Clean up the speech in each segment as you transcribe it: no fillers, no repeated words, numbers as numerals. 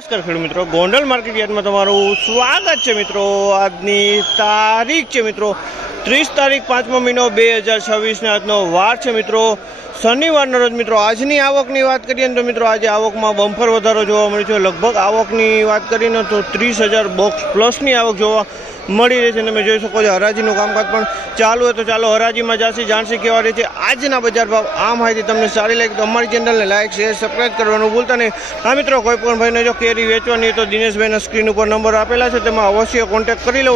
નમસ્કાર ખેડૂત મિત્રો, ગોંડલ માર્કેટ યાર્ડમાં તમારું સ્વાગત છે મિત્રો। આજની તારીખ છે મિત્રો 30 તારીખ 5મો મહિનો 2026 ને આજનો વાર છે મિત્રો શનિવારનો રોજ મિત્રો। આજની આવકની વાત કરીએ તો મિત્રો આજે આવકમાં બમ્પર વધારો જોવા મળ્યો છે। લગભગ આવકની વાત કરીએ તો 30,000 બોક્સ પ્લસની આવક જોવા મળી રહી છે। તમે જોઈ શકો છો હરાજીનું કામકાજ પણ ચાલુ હોય તો ચાલો હરાજીમાં જાણસી કેવા રહી છે આજના બજાર ભાવ। આ માહિતી તમને સારી લાગી તો અમારી ચેનલને લાઈક શેર સબસ્ક્રાઈબ કરવાનું ભૂલતા નહીં। હા મિત્રો, કોઈ પણ ભાઈને જો કેરી વેચવાની તો દિનેશભાઈના સ્ક્રીન ઉપર નંબર આપેલા છે, તેમાં અવશ્ય કોન્ટેક્ટ કરી લો।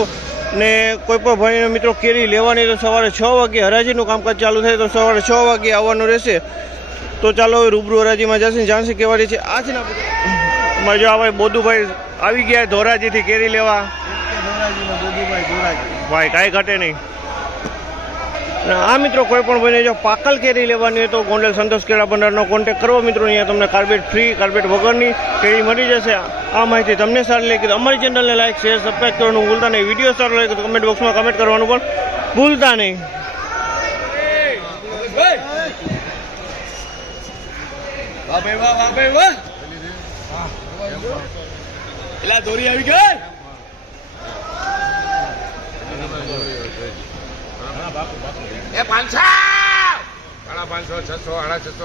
ને કોઈ પણ ભાઈને મિત્રો કેરી લેવાની તો સવારે 6 વાગે હરાજીનું કામકાજ ચાલુ થાય તો સવારે 6 વાગે આવવાનું રહેશે। તો ચાલો રૂબરૂ હરાજીમાં જાણસી કેવા રહી છે આજના બજાર। જો આ ભાઈ બોધુભાઈ આવી ગયા ધોરાજીથી કેરી લેવા। ભાઈ કાંઈ ઘટે નહીં। આ મિત્રો કોઈ પણ ભાઈને જો પાકલ કેરી લેવાની હોય તો ગોંડલ સંતોષ કેળા ભંડારનો કોન્ટેક્ટ કરવો મિત્રો। અહીંયા તમને કાર્બેટ ફ્રી કાર્બેટ વગરની કેરી મળી જશે। આ માહિતી તમને સારી લાગી તો અમારી ચેનલને લાઈક શેર સબસ્ક્રાઈબ કરવાનું ભૂલતા નહીં। વિડીયો સારો લાગે તો કમેન્ટ બોક્સમાં કમેન્ટ કરવાનું પણ ભૂલતા નહીં। દોરી આવી ગઈ એ 500 સાડા 500 600 650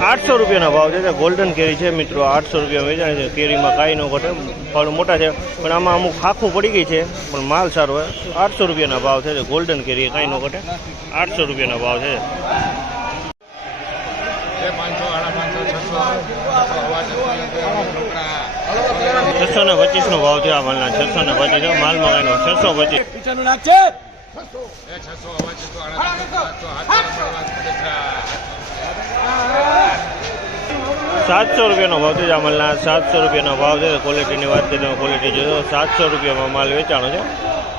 800 રૂપિયાના ભાવ છે। ગોલ્ડન કેરી છે મિત્રો, 800 રૂપિયા વેચાણ છે। કેરીમાં કાંઈ ન ઘટે, ફળ મોટા છે પણ આમાં અમુક ખાખું પડી ગઈ છે પણ માલ સારો હોય। 800 રૂપિયાના ભાવ છે। ગોલ્ડન કેરી કાંઈ ન ઘટે, 800 રૂપિયાના ભાવ છે। 625 નો ભાવ છે આ માલના। 625 માલમાં કાંઈ નો 625 700 રૂપિયાનો ભાવ છે આ માલના। 700 રૂપિયાનો ભાવ છે। ક્વોલિટીની વાત કરીએ તો ક્વોલિટી જોયો 700 રૂપિયામાં માલ વેચાણો છે।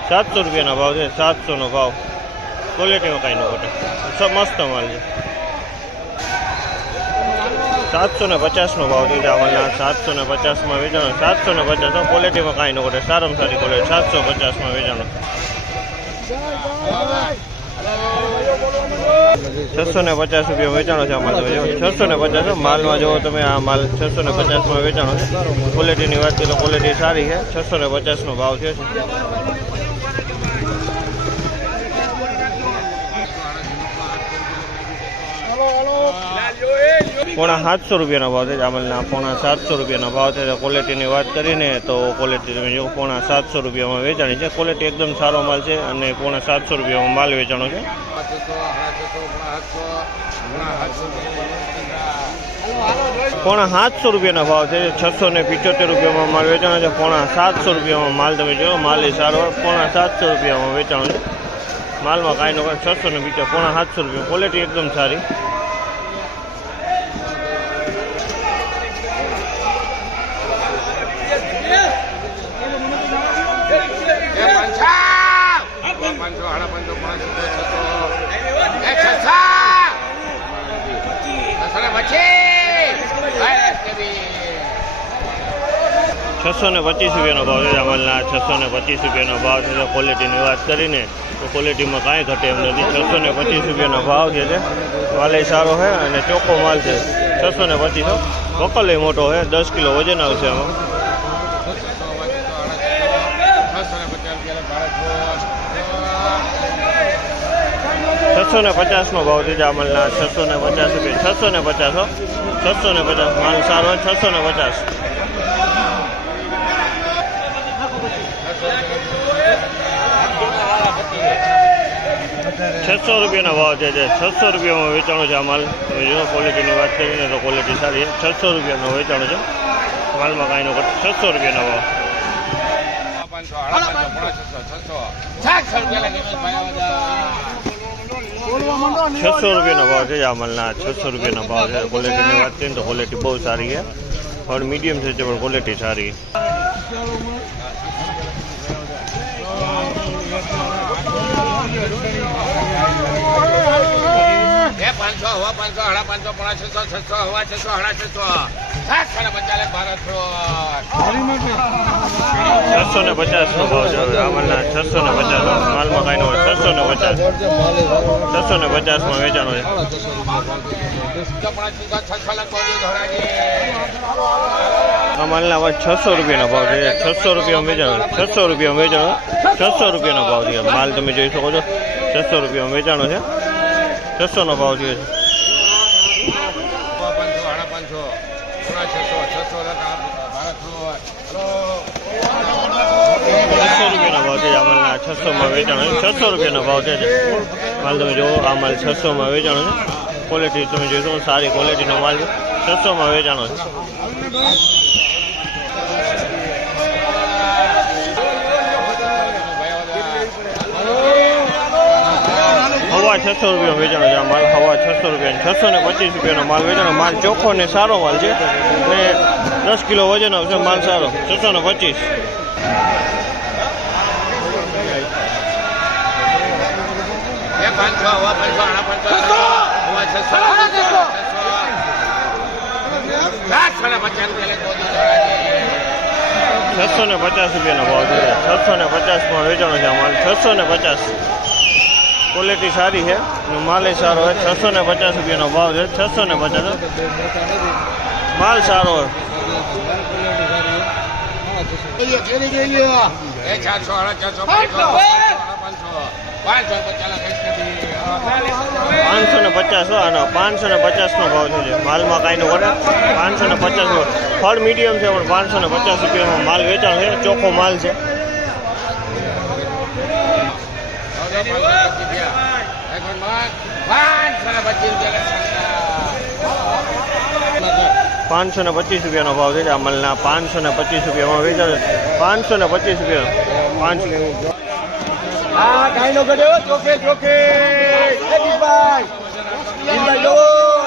700 રૂપિયાના ભાવ છે। 700 નો ભાવ, ક્વોલિટીમાં કાંઈ ન ઘટે, મસ્ત માલ છે। 750 નો ભાવ છે આ માલના। 750માં વેચાણો। 750 ક્વોલિટીમાં કાંઈ ન ઘટે, સારામાં સારી ક્વોલિટી। 750માં વેચાણો। 650 રૂપિયા વેચાણો છે આ માલ। 650 માલમાં જો તમે આ માલ 650માં વેચાણો છે। ક્વોલિટીની વાત કરીએ તો ક્વોલિટી સારી છે। 650 નો ભાવ છે। પોણા 700 રૂપિયાનો ભાવ છે જામલના। પોણા 700 રૂપિયાનો ભાવ છે। ક્વોલિટીની વાત કરીને તો ક્વોલિટી તમે જો પોણા 700 રૂપિયામાં વેચાણી છે। ક્વોલિટી એકદમ સારો માલ છે અને પોણા 700 રૂપિયામાં માલ વેચાણો છે। પોણા 700 રૂપિયાના ભાવ છે। 675 રૂપિયામાં માલ વેચાણો છે। પોણા 700 રૂપિયામાં માલ તમે જો માલ એ સારો, પોણા 700 રૂપિયામાં વેચાણો છે। માલમાં કાંઈ ન 675 પોણા 700 રૂપિયા, ક્વોલિટી એકદમ સારી। ₹625 રૂપિયાનો ભાવ છે અમલના। 625 રૂપિયાનો ભાવ છે। ક્વોલિટીની વાત કરીને તો ક્વોલિટીમાં કાંઈ ઘટે એમ નથી। 625 રૂપિયાનો ભાવ છે। માલ સારો છે અને ચોખ્ખો માલ છે। 625 વકલ એ મોટો છે, 10 કિલો વજન આવશે આમાં। 650 નો ભાવ છે જામલના। 650 રૂપિયા, 650 650 માલ સારો હોય। 650 600 રૂપિયાનો ભાવ છે। 600 રૂપિયામાં વેચાણો છે આ માલ। જો ક્વોલિટીની વાત કરીને તો ક્વોલિટી સારી છે। 600 રૂપિયાનો વેચાણો છે માલમાં કાંઈ ન ઘટે। 600 રૂપિયાનો ભાવ। 600 રૂપિયાનો ભાવ છે આ માલના। 600 રૂપિયાનો ભાવ છે। ક્વોલિટીની વાત કરીએ તો ક્વોલિટી બહુ સારી છે, પણ મીડિયમ છે પણ ક્વોલિટી સારી। 500 500 500 600 600 600 600 750 ભારત રોડ 650 નો ભાવ છે આ માલના 650 માલમાં કાંઈ ન હોય 650 માં વેચાણો છે કપડા ચૂકા 600 લાખ કોડી ધોરાજી આ માલના હવે 600 રૂપિયાનો ભાવ છે 600 રૂપિયામાં વેચાણો 600 રૂપિયામાં વેચાણો 600 રૂપિયાનો ભાવ છે માલ તમે જોઈ શકો છો 600 રૂપિયામાં વેચાણો છે 600 નો ભાવ છે 600 માં વેચાણો 600 રૂપિયાનો ભાવ છે માલ તમે જુઓ આ માલ 600 માં વેચાણો છે ક્વોલિટી તમે જોઈ શકો સારી ક્વોલિટીનો માલ છે 600 માં વેચાણો છે હવા 600 રૂપિયા વેચાણો છે આ માલ હવા 600 રૂપિયા 625 રૂપિયાનો માલ વેચાણો માલ ચોખ્ખો ને સારો માલ છે અને 10 કિલો વજન આવશે માલ સારો 625 650 રૂપિયાનો ભાવ છે 650 માં વેચાણો છે આ માલ 650 ક્વોલિટી સારી છે માલ સારો હોય 650 રૂપિયાનો ભાવ છે 650 માલ સારો હોય 550 આનો 550 નો ભાવ છે માલમાં કાંઈ નો કરે 550 ફળ મીડિયમ છે પણ 550 રૂપિયામાં માલ વેચાણ છે ચોખ્ખો માલ છે 525 રૂપિયાનો ભાવ છે આ માલના 525 રૂપિયામાં વેચાણ 525 રૂપિયા 5 હા કાઈ નો ગડ્યો ચોકે ચોકે દીપભાઈ જો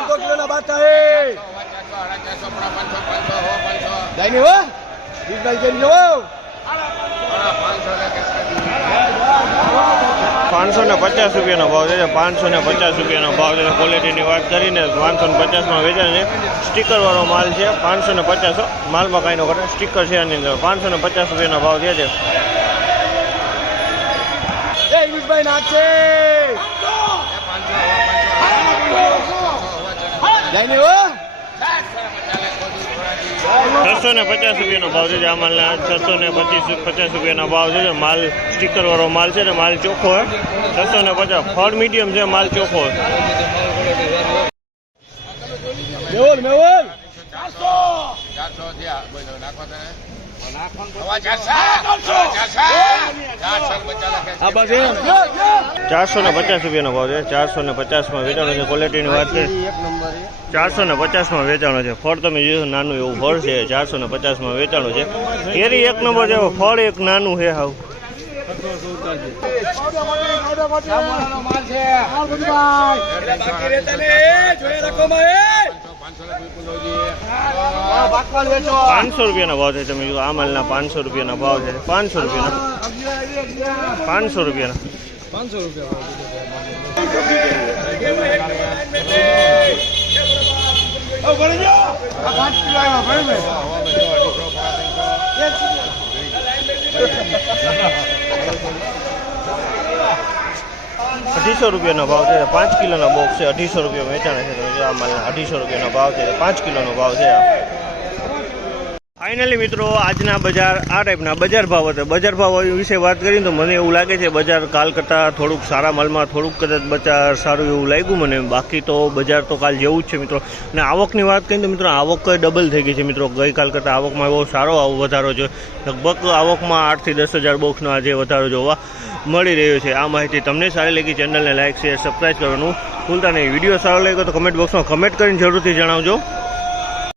તો કિલોના બાતા હે જાઈને હો દીપભાઈ જઈને જો 550 રૂપિયાનો ભાવ છે 550 રૂપિયાનો ભાવ છે ક્વોલિટીની વાત કરીને 550 માં વેચાય છે સ્ટીકર વાળો માલ છે 550 માલમાં કાંઈ નો કરે સ્ટીકર છે આની અંદર 550 રૂપિયાનો ભાવ છે ભાઈ નાખશે જાઈને હો 650 રૂપિયાનો ભાવ છે આ માલના 650 રૂપિયાનો ભાવ છે માલ સ્ટીકર વાળો માલ છે ને માલ ચોખ્ખો હોય 650 ફળ મીડિયમ છે માલ ચોખ્ખો હોય મેવલ 400 થયા બોલો નાખો તને 450 રૂપિયાનો ભાવ છે 450 માં વેચાણો છે ક્વોલિટીની વાત કરીએ 450 માં વેચાણો છે ફળ તમે જોયું નાનું એવું ફળ છે 450 માં વેચાણો છે કેરી એક નંબર છે ફળ એક નાનું છે હાવ ₹500 રૂપિયાનો ભાવ છે તમે જુઓ આ માલના 500 રૂપિયાનો ભાવ છે 500 રૂપિયાના ₹250 ભાવ છે 5 કિલોનો બોક્સ છે 250 રૂપિયા વેચાણ છે તમે જો આ માલના 250 રૂપિયાનો ભાવ છે 5 કિલોનો ભાવ છે ફાઇનલી મિત્રો આજના બજાર આ ટાઈપના બજાર ભાવ હતા બજાર ભાવ વિશે વાત કરીને તો મને એવું લાગે છે બજાર કાલ કરતાં થોડુંક સારા માલમાં થોડુંક કદાચ બજાર સારું એવું લાગ્યું મને બાકી તો બજાર તો કાલ જેવું જ છે મિત્રો અને આવકની વાત કરીને તો મિત્રો આવક ડબલ થઈ ગઈ છે મિત્રો ગઈકાલ કરતાં આવકમાં એવો સારો વધારો છે લગભગ આવકમાં 8 થી 10 હજાર બોક્સનો આજે વધારો જોવા મળી રહ્યો છે આ માહિતી તમને સારી લાગી ચેનલને લાઇક શેર સબસ્ક્રાઈબ કરવાનું ભૂલતા નહીં વિડીયો સારો લાગ્યો તો કમેન્ટ બોક્સમાં કમેન્ટ કરીને જરૂરથી જણાવજો